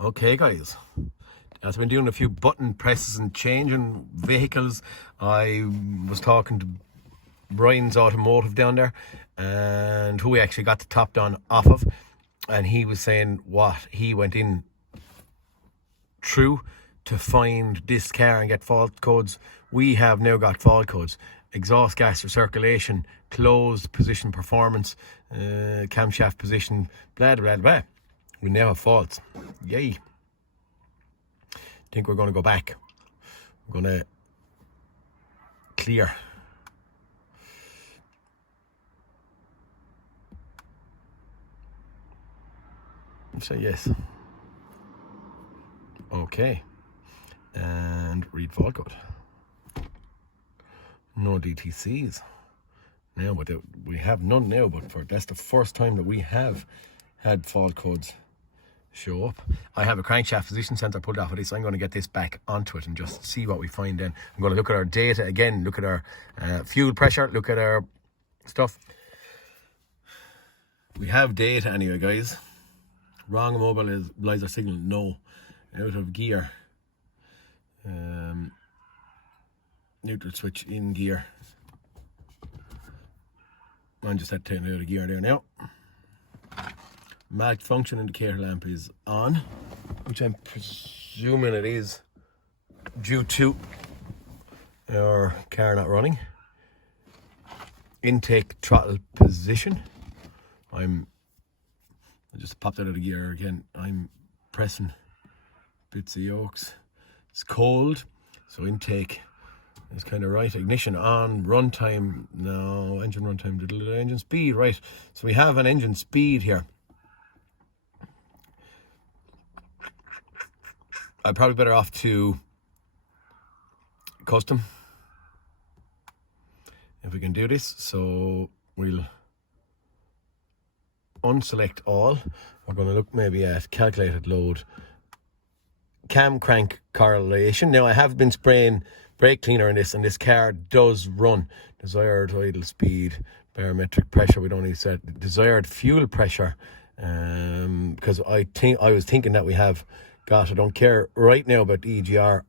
Okay guys, as I've been doing a few button presses and changing vehicles, I was talking to Brian's Automotive down there, and who we actually got the top done off of, and he was saying what he went in through to find this car and get fault codes. We have now got fault codes: exhaust gas recirculation, closed position performance, camshaft position, blah blah blah. We now have faults. Yay. Think we're going to go back. We're going to clear. Say yes. Okay. And read fault code. No DTCs. Now, but we have none now, but that's the first time that we have had fault codes show up. I have a crankshaft position sensor pulled off of this. I'm going to get this back onto it and just see what we find then. I'm going to look at our data again, look at our fuel pressure, look at our stuff. We have data anyway, guys. Wrong immobilizer signal, no. Out of gear. Neutral switch in gear. I just had to take it out of gear there now. Marked function indicator lamp is on, which I'm presuming it is due to our car not running. Intake throttle position. I just popped out of the gear again. I'm pressing bits of yokes. It's cold, so intake is kind of right. Ignition on, runtime, no, engine runtime, engine speed, right. So we have an engine speed here. I'm probably better off to custom if we can do this. So we'll unselect all. We're going to look maybe at calculated load, cam crank correlation. Now I have been spraying brake cleaner in this, and this car does run. Desired idle speed, barometric pressure, we don't need to set. Desired fuel pressure, because I was thinking that we have got, I don't care right now about the EGR.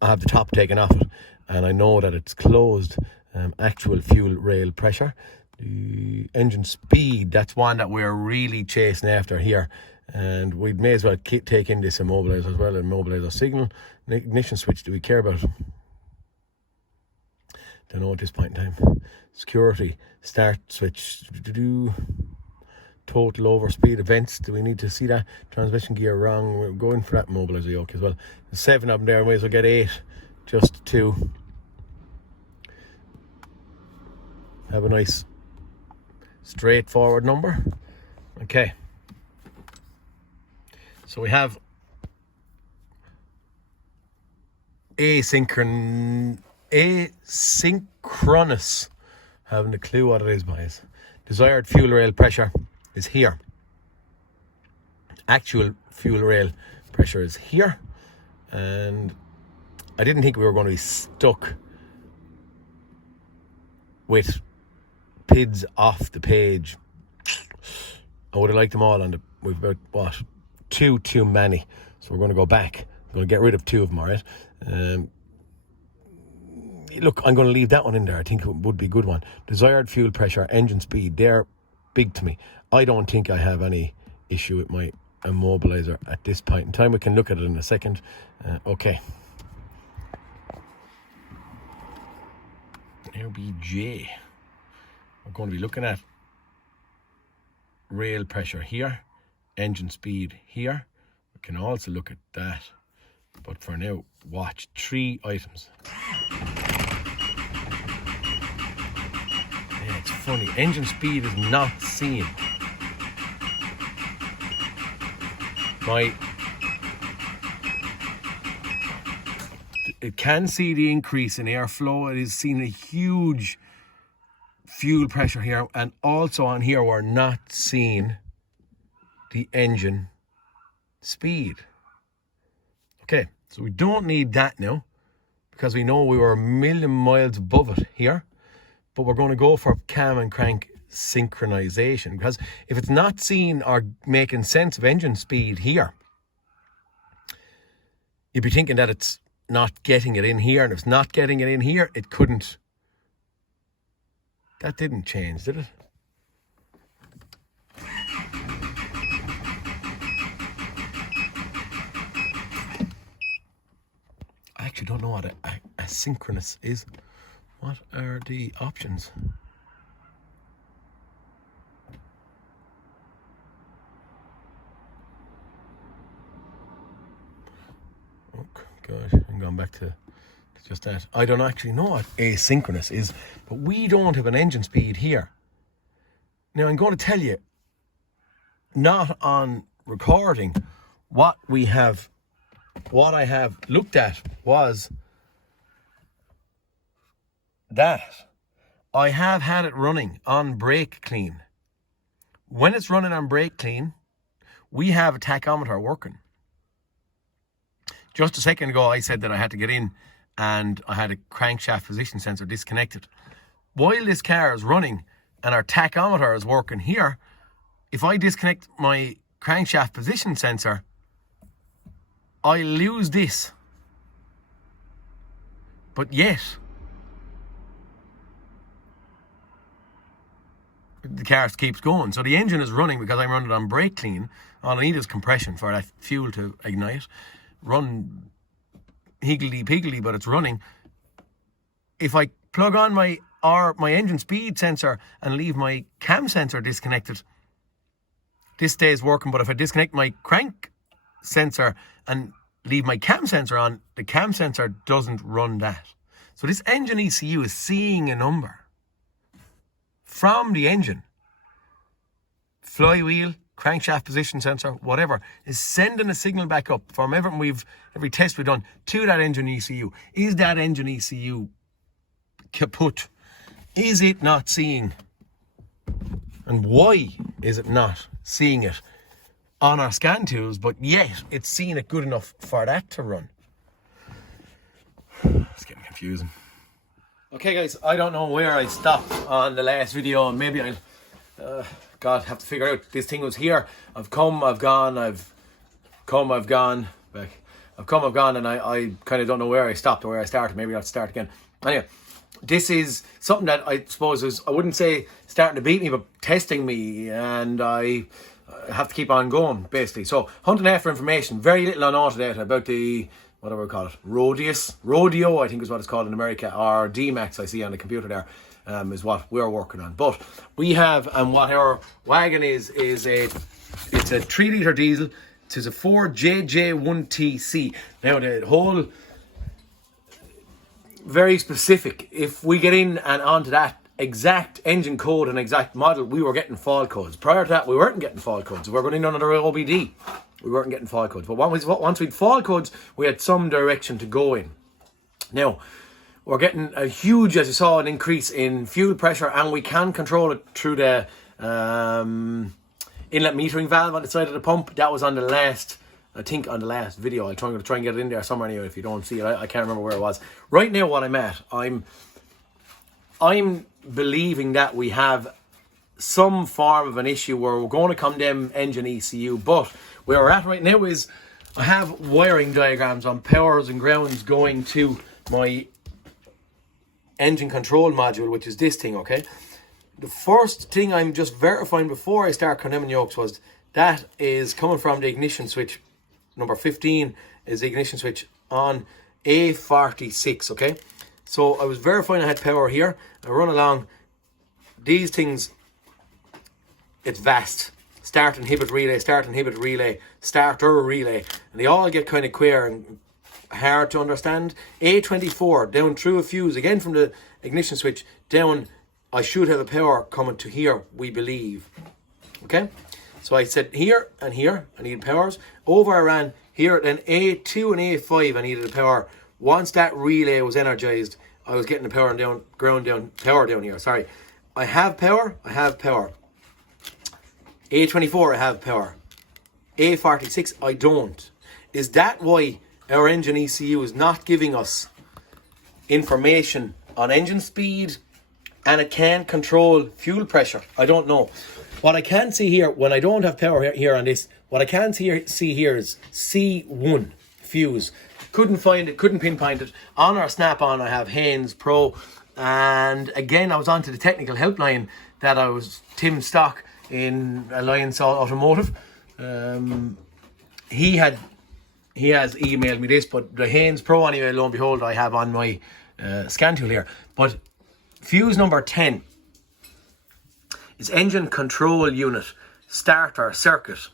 I have the top taken off it, and I know that it's closed. Actual fuel rail pressure. The engine speed, that's one that we're really chasing after here, and we may as well take in this immobilizer as well. Immobilizer signal, ignition switch, do we care about it? Don't know at this point in time. Security, start switch, total overspeed events, do we need to see that? Transmission gear wrong, we're going for that immobilizer yoke as well. There's 7 of them there, we may as well get 8 just to have a nice straightforward number. Okay, so we have asynchronous, haven't a clue what it is, boys. Desired fuel rail pressure is here. Actual fuel rail pressure is here, and I didn't think we were going to be stuck with PIDs off the page. I would have liked them all on the, we've got what, 2 too many, so we're going to go back. I'm going to get rid of 2 of them, all right? Look, I'm going to leave that one in there. I think it would be a good one. Desired fuel pressure, engine speed, they're big to me. I don't think I have any issue with my immobilizer at this point in time. We can look at it in a second. Okay. LBJ. We're going to be looking at rail pressure here, engine speed here. We can also look at that. But for now, watch 3 items. Yeah, it's funny. Engine speed is not seen. It can see the increase in airflow. It is seeing a huge fuel pressure here, and also on here we're not seeing the engine speed. Okay, so we don't need that now because we know we were a million miles above it here, but we're going to go for cam and crank synchronization, because if it's not seeing or making sense of engine speed here, you'd be thinking that it's not getting it in here, and if it's not getting it in here, it couldn't. That didn't change, did it? I actually don't know what a synchronous is. What are the options? Oh God, I'm going back to just that. I don't actually know what asynchronous is, but we don't have an engine speed here. Now I'm going to tell you, not on recording, what I have looked at was that I have had it running on brake clean. When it's running on brake clean, we have a tachometer working. Just a second ago, I said that I had to get in and I had a crankshaft position sensor disconnected. While this car is running and our tachometer is working here, if I disconnect my crankshaft position sensor, I lose this. But yet, the car keeps going. So the engine is running because I'm running it on brake clean. All I need is compression for that fuel to ignite. Run higgledy-piggledy, but it's running. If I plug on my engine speed sensor and leave my cam sensor disconnected, this stays working. But if I disconnect my crank sensor and leave my cam sensor on, the cam sensor doesn't run that. So this engine ECU is seeing a number from the engine. Flywheel, crankshaft position sensor, whatever, is sending a signal back up from every test we've done to that engine ECU. Is that engine ECU kaput? Is it not seeing? And why is it not seeing it on our scan tools, but yet it's seeing it good enough for that to run? It's getting confusing. Okay guys, I don't know where I stopped on the last video, and maybe I'll have to figure out. This thing was here. I've come, I've gone, I've come, I've gone, back. I've come, I've gone, and I kind of don't know where I stopped or where I started. Maybe I'll have to start again. Anyway, this is something that I suppose is, I wouldn't say starting to beat me, but testing me, and I have to keep on going, basically. So, hunting after information. Very little on Autodata about the, whatever we call it, Rodeo, I think is what it's called in America, or Dmax, I see on the computer there, is what we're working on. But we have, and what our wagon is it's a 3-litre diesel. It is a Ford JJ1TC. Now the whole, very specific. If we get in and onto that exact engine code and exact model, we were getting fault codes. Prior to that, we weren't getting fault codes. We were going in under OBD. We weren't getting fault codes. But once we had fault codes, we had some direction to go in. Now, we're getting a huge, as you saw, an increase in fuel pressure, and we can control it through the inlet metering valve on the side of the pump. That was on the last, I think on the last video. I'm going to try and get it in there somewhere anyway if you don't see it. I can't remember where it was. Right now what I'm at, I'm believing that we have some form of an issue where we're going to condemn engine ECU, but where we're at right now is I have wiring diagrams on powers and grounds going to my engine control module, which is this thing, okay? The first thing I'm just verifying before I start condemning yokes was that is coming from the ignition switch. Number 15 is the ignition switch on A46, okay? So I was verifying I had power here. I run along these things. It's vast. Start inhibit relay, start inhibit relay, starter relay. And they all get kind of queer and hard to understand. A24 down through a fuse, again from the ignition switch down. I should have a power coming to here, we believe. Okay? So I said here and here, I needed powers. Over I ran here, then A2 and A5, I needed a power. Once that relay was energized, I was getting the power down, power down here, sorry. I have power, A24, I have power. A46, I don't. Is that why our engine ECU is not giving us information on engine speed, and it can control fuel pressure. I don't know. What I can see here, when I don't have power here on this, what I can see here is C1 fuse. Couldn't find it, couldn't pinpoint it. On our snap-on, I have Haynes Pro. And again, I was onto the technical helpline that I was Tim Stock in Alliance Automotive. He has emailed me this, but the Haynes Pro, anyway, lo and behold, I have on my scan tool here. But fuse number 10 is engine control unit, starter circuit.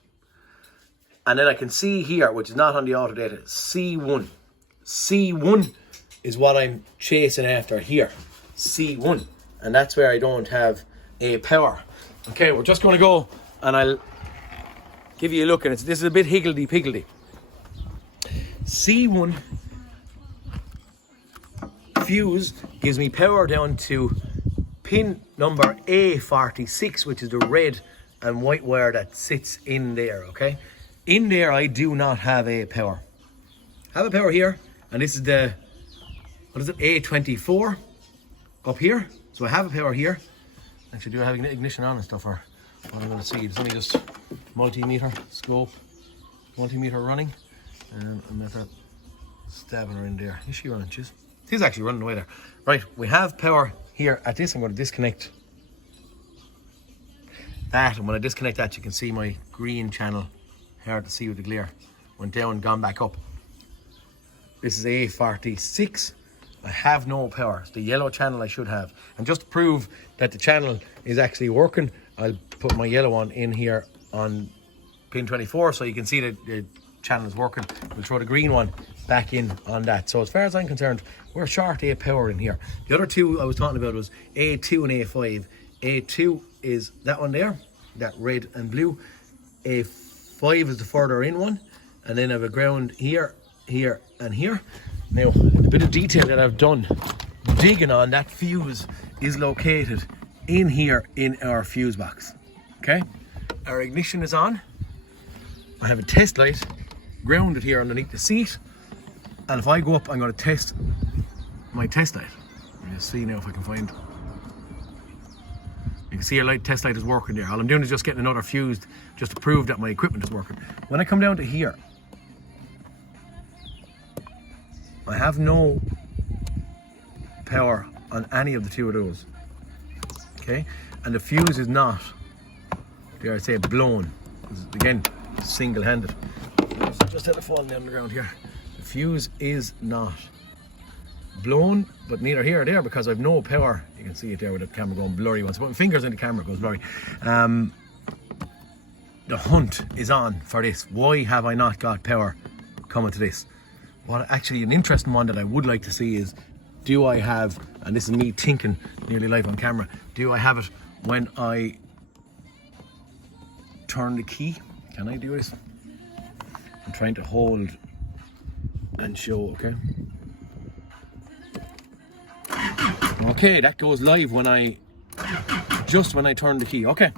And then I can see here, which is not on the auto data, C1. C1 is what I'm chasing after here. C1. And that's where I don't have a power. Okay, we're just going to go and I'll give you a look. And this is a bit higgledy-piggledy. C1 fuse gives me power down to pin number A46, which is the red and white wire that sits in there, okay? In there, I do not have a power. I have a power here, and this is the, what is it, A24 up here. So I have a power here. Actually, do I have ignition on and stuff, or what I'm going to see? It's only just multimeter, scope, multimeter running. And I'm at that stabbing her in there. Is she running? She's actually running away there. Right, we have power here at this. I'm going to disconnect that, and when I disconnect that, you can see my green channel. Hard to see with the glare. Went down, gone back up. This is A46. I have no power. It's the yellow channel I should have. And just to prove that the channel is actually working, I'll put my yellow one in here on pin 24 so you can see that the channel is working. We'll throw the green one back in on that. So as far as I'm concerned, we're short A power in here. The other two I was talking about was A2 and A5. A2 is that one there, that red and blue. A5 is the further in one, and then I have a ground here, here, and here. Now, the bit of detail that I've done digging on that fuse is located in here in our fuse box. Okay, our ignition is on. I have a test light grounded here underneath the seat, and if I go up, I'm going to test my test light. Let's see now if I can find. You can see our test light is working there. All I'm doing is just getting another fused just to prove that my equipment is working. When I come down to here, I have no power on any of the two of those. Okay, and the fuse is not, dare I say, blown. Because again, single-handed. Just had it falling down the ground here. The fuse is not blown, but neither here or there because I've no power. You can see it there with the camera going blurry. Once I put my fingers in the camera, it goes blurry. The hunt is on for this. Why have I not got power coming to this? What actually an interesting one that I would like to see is, do I have, and this is me thinking nearly live on camera, do I have it when I turn the key? Can I do this? I'm trying to hold and show, okay? Okay, that goes live when I, just when I turn the key, okay.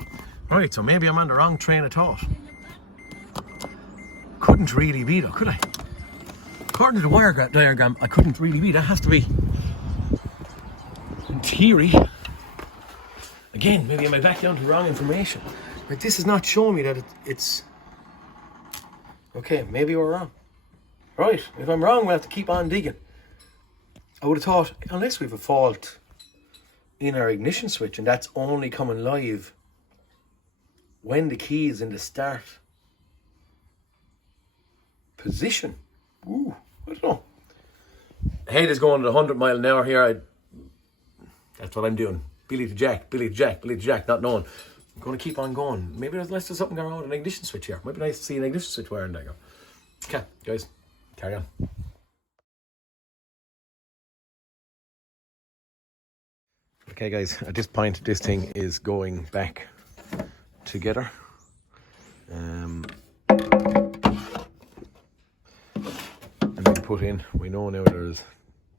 Right, so maybe I'm on the wrong train of thought. Couldn't really be though, could I? According to the wire diagram, I couldn't really be. That has to be, in theory, again, maybe am I back down to wrong information? But this is not showing me that it's, okay, maybe we're wrong. Right, if I'm wrong, we'll have to keep on digging. I would have thought, unless we have a fault in our ignition switch, and that's only coming live when the key is in the start position. Ooh, I don't know. Head is going at 100 miles an hour here. That's what I'm doing. Billy to Jack, Billy to Jack, Billy to Jack, not knowing. I'm going to keep on going. Maybe there's something going on with an ignition switch here. Might be nice to see an ignition switch wiring there. Okay, guys, carry on. Okay guys, at this point this thing is going back together. And we put in, we know now there's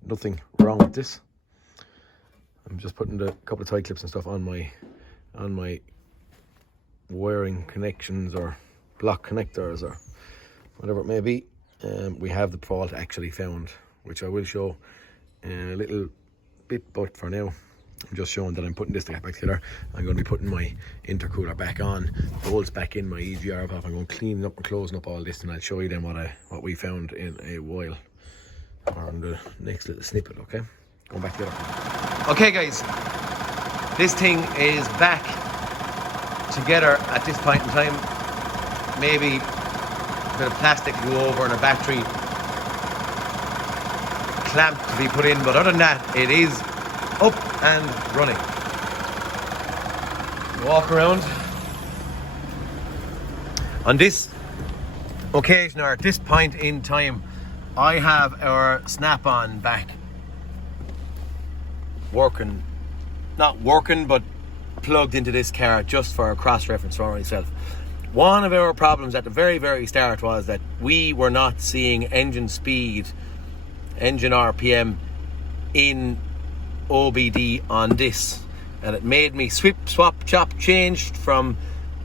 nothing wrong with this. I'm just putting the couple of tie clips and stuff on my wiring connections or block connectors or whatever it may be. We have the fault actually found, which I will show in a little bit, but for now I'm just showing that I'm putting this back together. I'm going to be putting my intercooler back on, bolts back in my EGR valve. I'm going cleaning up and closing up all this, and I'll show you then what we found in a while, or on the next little snippet. Okay, going back together. Okay guys, this thing is back together at this point in time. Maybe a bit of plastic to go over and a battery clamp to be put in, but other than that, it is up and running. Walk around. On this occasion, or at this point in time, I have our snap-on back working. Not working, but plugged into this car just for a cross-reference for myself. One of our problems at the very, very start was that we were not seeing engine speed, engine RPM in OBD on this, and it made me swap, chop, changed from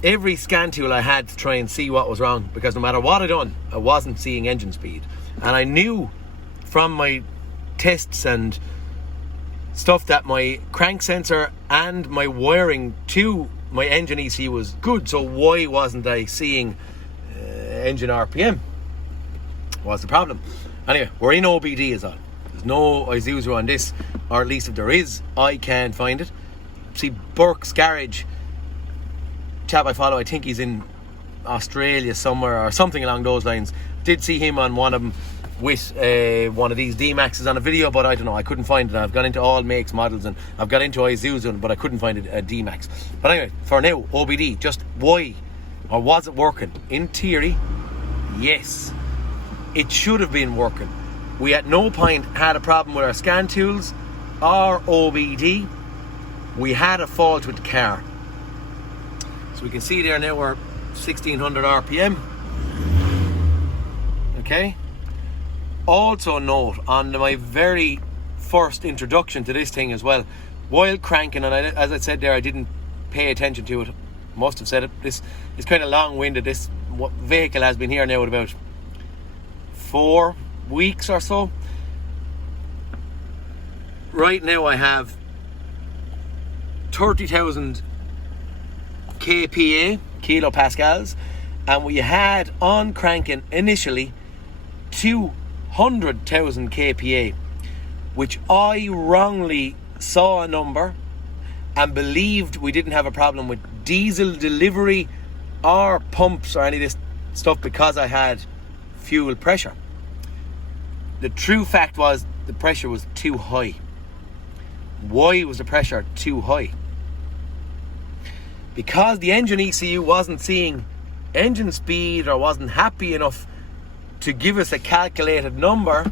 every scan tool I had to try and see what was wrong, because no matter what I done, I wasn't seeing engine speed. And I knew from my tests and stuff that my crank sensor and my wiring to my engine ECU was good, so why wasn't I seeing engine RPM was the problem. Anyway, we're in OBD is all. There's no Isuzu on this, or at least if there is, I can't find it. See, Burke's Garage, chap I follow, I think he's in Australia somewhere or something along those lines. Did see him on one of them with one of these Dmaxes on a video, but I don't know, I couldn't find it. I've got into all makes, models, and I've got into Isuzu, but I couldn't find a Dmax. But anyway, for now, OBD, just why, or was it working? In theory, yes, it should have been working. We at no point had a problem with our scan tools or OBD. We had a fault with the car. So we can see there now we're 1600 RPM. Okay. Also note, on my very first introduction to this thing as well, while cranking, and as I said there, I didn't pay attention to it. Must have said it. This is kind of long-winded. This vehicle has been here now at about 4 weeks or so. Right now I have 30,000 kPa, kilopascals, and we had on cranking initially 200,000 kPa, which I wrongly saw a number and believed we didn't have a problem with diesel delivery or pumps or any of this stuff because I had fuel pressure. The true fact was the pressure was too high. Why was the pressure too high? Because the engine ECU wasn't seeing engine speed, or wasn't happy enough to give us a calculated number.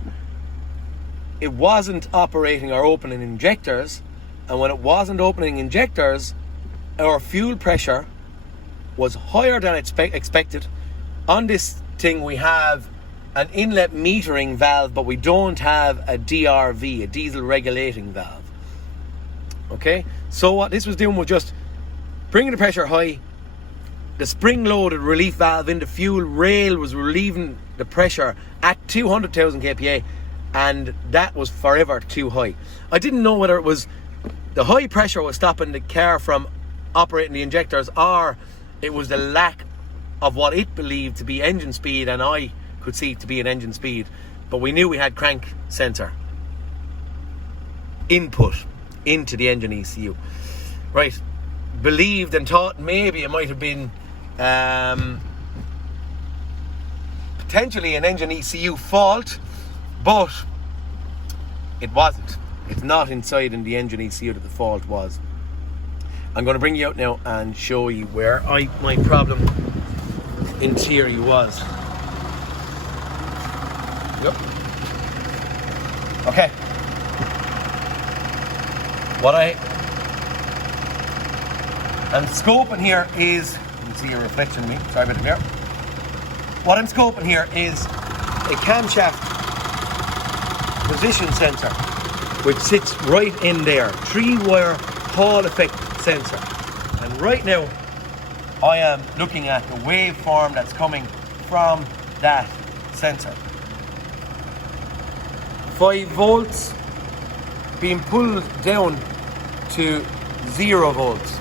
It wasn't operating or opening injectors, and when it wasn't opening injectors, our fuel pressure was higher than expected. On this thing we have an inlet metering valve, but we don't have a DRV, a diesel regulating valve. Okay, so what this was doing was just bringing the pressure high. The spring-loaded relief valve in the fuel rail was relieving the pressure at 200,000 kPa, and that was forever too high. I didn't know whether it was the high pressure was stopping the car from operating the injectors, or it was the lack of what it believed to be engine speed, and I could see it to be an engine speed. But we knew we had crank sensor input into the engine ECU. Right, believed and thought maybe it might have been potentially an engine ECU fault, but it wasn't. It's not inside in the engine ECU that the fault was. I'm going to bring you out now and show you where my problem in theory was. Yep. Okay. What I am scoping here is, you can see a reflection of me, sorry about the glare. What I'm scoping here is a camshaft position sensor, which sits right in there, 3-wire Hall effect sensor. And right now I am looking at the waveform that's coming from that sensor. 5 volts being pulled down to 0 volts,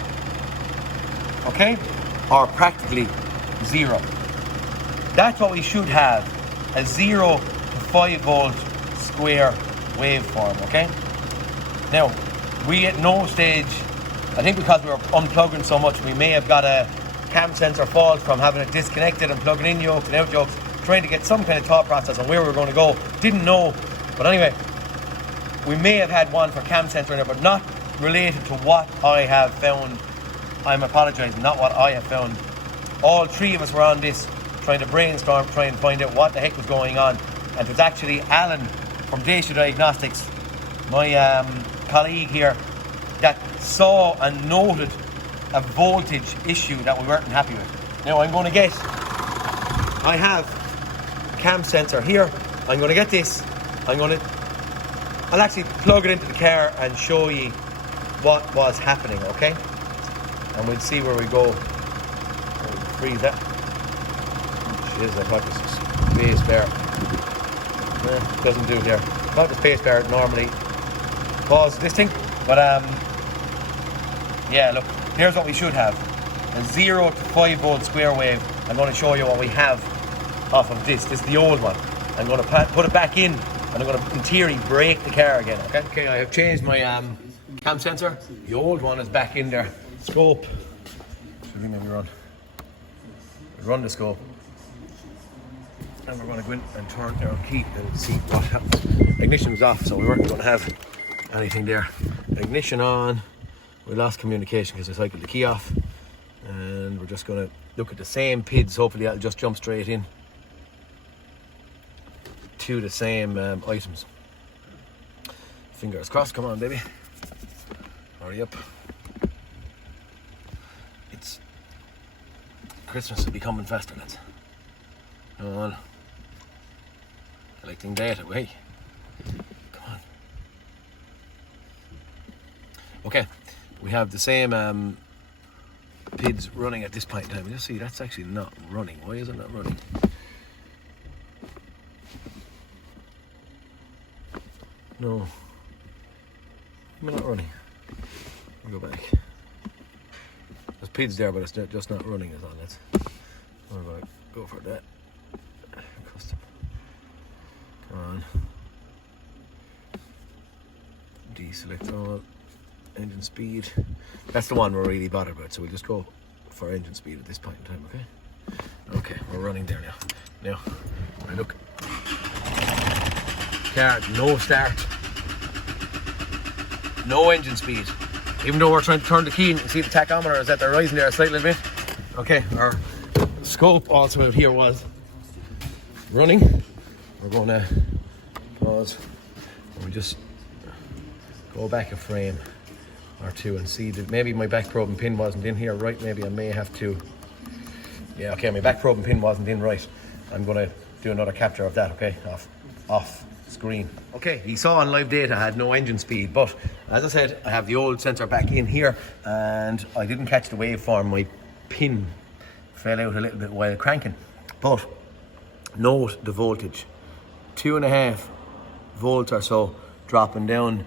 okay, or practically 0. That's what we should have, a 0 to 5 volt square waveform, okay? Now, we at no stage, I think because we were unplugging so much, we may have got a cam sensor fault from having it disconnected and plugging in yokes and out yokes, trying to get some kind of thought process on where we were going to go. Didn't know, but anyway, we may have had one for cam sensor in there, but not related to what I have found. I'm apologising, not what I have found. All 3 of us were on this, trying to brainstorm, trying to find out what the heck was going on. And it was actually Alan from Isuzu Diagnostics, my colleague here, that saw and noted a voltage issue that we weren't happy with. Now I'm going to get, I have a cam sensor here. I'm going to get this. I'll actually plug it into the car and show you what was happening, okay? And we'll see where we go. Freeze that. Jeez, I thought this was space bar. Doesn't do it there. I thought the space bar normally pause this thing, but yeah, look, here's what we should have: a 0 to 5 volt square wave. I'm going to show you what we have off of this. This is the old one. I'm going to put it back in, and I'm going to, in theory, break the car again. Okay, I have changed my cam sensor. The old one is back in there. Scope. Should we maybe run the scope? And we're going to go in and turn our key and see what happens. Ignition's off, so we weren't going to have anything there. Ignition on. We lost communication because I cycled the key off. And we're just going to look at the same PIDs. Hopefully that'll just jump straight in to the same items. Fingers crossed. Come on, baby. Hurry up. It's Christmas will be coming faster, lads. Come on. Collecting data, hey. Come on. Okay, we have the same PIDs running at this point in time. Just see, that's actually not running. Why is it not running? No. Am I not running? I'll go back. There's PIDs there, but it's just not running is on it. We're going to go for that. Custom. Come on. Deselect all. Engine speed. That's the one we're really bothered about, so we'll just go for engine speed at this point in time, okay? Okay, we're running there now. Now, look. Car, no start. No engine speed. Even though we're trying to turn the key and you see the tachometer is at the rising there a slight little bit. Okay, our scope also out here was running. We're going to pause and we just go back a frame or two and see that maybe my back probe and pin wasn't in here right. Maybe I may have to, yeah, okay, my back probe and pin wasn't in right. I'm going to do another capture of that, okay, off screen. Okay, you saw on live data I had no engine speed, but as I said, I have the old sensor back in here and I didn't catch the waveform. My pin fell out a little bit while cranking, but note the voltage, 2.5 volts or so dropping down.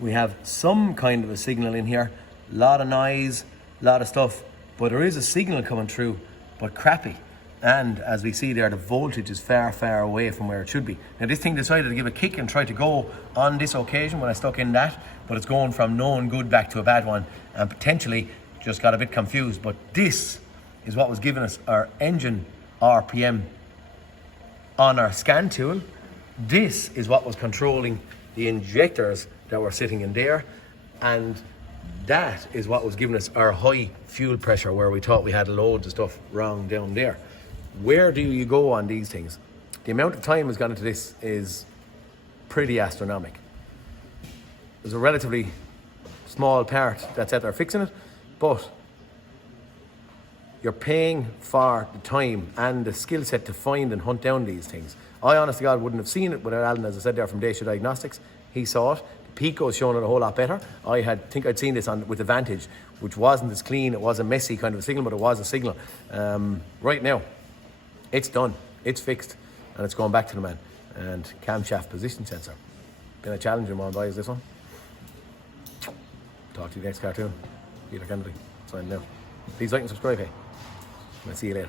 We have some kind of a signal in here, a lot of noise, a lot of stuff, but there is a signal coming through, but crappy. And as we see there, the voltage is far, far away from where it should be. Now this thing decided to give a kick and try to go on this occasion when I stuck in that, but it's going from known good back to a bad one and potentially just got a bit confused. But this is what was giving us our engine RPM on our scan tool. This is what was controlling the injectors that were sitting in there, and that is what was giving us our high fuel pressure where we thought we had loads of stuff wrong down there. Where do you go on these things? The amount of time has gone into this is pretty astronomical. There's a relatively small part that's out there fixing it, but you're paying for the time and the skill set to find and hunt down these things. I honestly God wouldn't have seen it without Alan, as I said there, from Isuzu Diagnostics. He saw it. The Pico's showing it a whole lot better. Think I'd seen this with the Vantage, which wasn't as clean. It was a messy kind of a signal, but it was a signal. Right now, it's done. It's fixed, and it's going back to the man. And camshaft position sensor. Been a challenging one, boys, this one. Talk to you next cartoon. Peter Kennedy, signing out. Please like and subscribe, hey. I'll see you later.